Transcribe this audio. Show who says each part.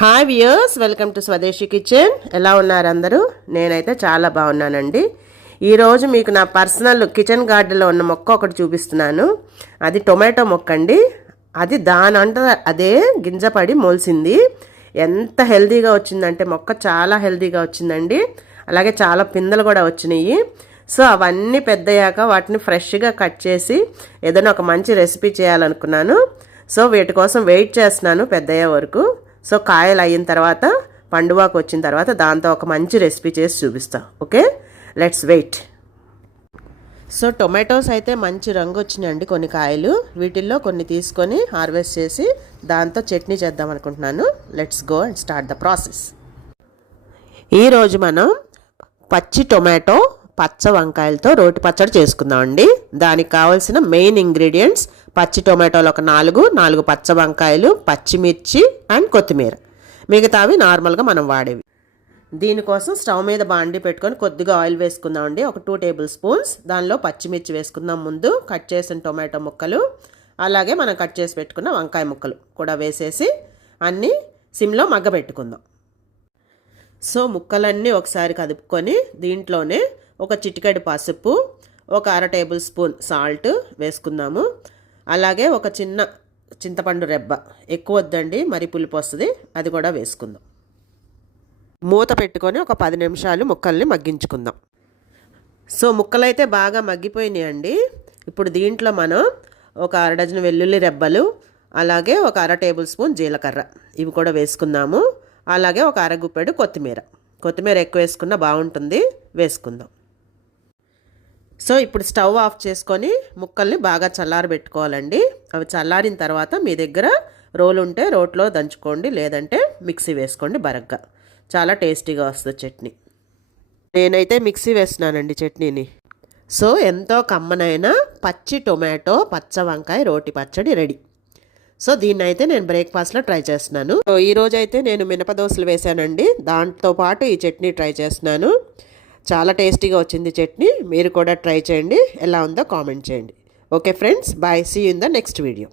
Speaker 1: Hi viewers welcome to Swadeshi kitchen ఎలా ఉన్నారు అందరూ? నేనైతే చాలా బాగున్నానండి. ఈరోజు మీకు నా పర్సనల్ కిచెన్ గార్డెన్లో ఉన్న మొక్క ఒకటి చూపిస్తున్నాను. అది టొమాటో మొక్క అండి. అది దాని అంట అదే గింజపడి మొలిసింది. ఎంత హెల్దీగా వచ్చిందంటే మొక్క చాలా హెల్దీగా వచ్చిందండి. అలాగే చాలా పిందెలు కూడా వచ్చినాయి. సో అవన్నీ పెద్దయ్యాక వాటిని ఫ్రెష్గా కట్ చేసి ఏదైనా ఒక మంచి రెసిపీ చేయాలనుకున్నాను. సో వీటి కోసం వెయిట్ చేస్తున్నాను పెద్దయ్యే వరకు. సో కాయలు అయిన తర్వాత పండువాకు వచ్చిన తర్వాత దాంతో ఒక మంచి రెసిపీ చేసి చూపిస్తా. Okay? Let's wait so tomatoes అయితే మంచి రంగు వచ్చినాయండి కొన్ని కాయలు. వీటిల్లో కొన్ని తీసుకొని హార్వెస్ట్ చేసి దాంతో చట్నీ చేద్దాం అనుకుంటున్నాను. Let's go and start the process ఈరోజు మనం పచ్చి టొమాటో పచ్చ వంకాయలతో రోటి పచ్చడి చేసుకుందామండి. దానికి కావాల్సిన మెయిన్ ఇంగ్రీడియంట్స్ పచ్చి టొమాటోలు ఒక నాలుగు నాలుగు పచ్చ వంకాయలు పచ్చిమిర్చి అండ్ కొత్తిమీర. మిగతావి నార్మల్గా మనం వాడేవి. దీనికోసం స్టవ్ మీద బాండి పెట్టుకొని కొద్దిగా ఆయిల్ వేసుకుందామండి. ఒక టూ టేబుల్ స్పూన్స్. దానిలో పచ్చిమిర్చి వేసుకుందాం ముందు. కట్ చేసిన టొమాటో ముక్కలు. అలాగే మనం కట్ చేసి పెట్టుకున్న వంకాయ ముక్కలు కూడా వేసేసి అన్నీ సిమ్లో మగ్గ పెట్టుకుందాం సో ముక్కలన్నీ ఒకసారి కదుపుకొని దీంట్లోనే ఒక చిటికెడు పసుపు ఒక అర టేబుల్ స్పూన్ సాల్ట్ వేసుకుందాము. అలాగే ఒక చిన్న చింతపండు రెబ్బ ఎక్కువ వద్దండి మరి పులుపు వస్తుంది అది కూడా వేసుకుందాం. మూత పెట్టుకొని ఒక పది నిమిషాలు ముక్కల్ని మగ్గించుకుందాం. సో ముక్కలైతే బాగా మగ్గిపోయినాయండి. ఇప్పుడు దీంట్లో మనం ఒక అర డజన్ వెల్లుల్లి రెబ్బలు అలాగే ఒక అర టేబుల్ స్పూన్ జీలకర్ర ఇవి కూడా వేసుకుందాము. అలాగే ఒక అరగుప్పెడు కొత్తిమీర. కొత్తిమీర ఎక్కువ వేసుకున్నా బాగుంటుంది వేసుకుందాం. సో ఇప్పుడు స్టవ్ ఆఫ్ చేసుకొని ముక్కల్ని బాగా చల్లారబెట్టుకోవాలండి. అవి చల్లారిన తర్వాత మీ దగ్గర రోలు ఉంటే రోట్లో దంచుకోండి లేదంటే మిక్సీ వేసుకోండి బరగ్గా. చాలా టేస్టీగా వస్తుంది చట్నీ. నేనైతే మిక్సీ వేస్తున్నానండి చట్నీని. సో ఎంతో కమ్మనైన పచ్చి టొమాటో పచ్చ వంకాయ రోటి పచ్చడి రెడీ. సో దీన్ని అయితే నేను బ్రేక్ఫాస్ట్లో ట్రై చేస్తున్నాను. సో ఈరోజు అయితే నేను మినపదోసలు వేశానండి. దాంతో పాటు ఈ చట్నీ ట్రై చేస్తున్నాను. చాలా టేస్టీగా వచ్చింది చట్నీ. మీరు కూడా ట్రై చేయండి. ఎలా ఉందో కామెంట్ చేయండి. Okay friends bye. See in the next video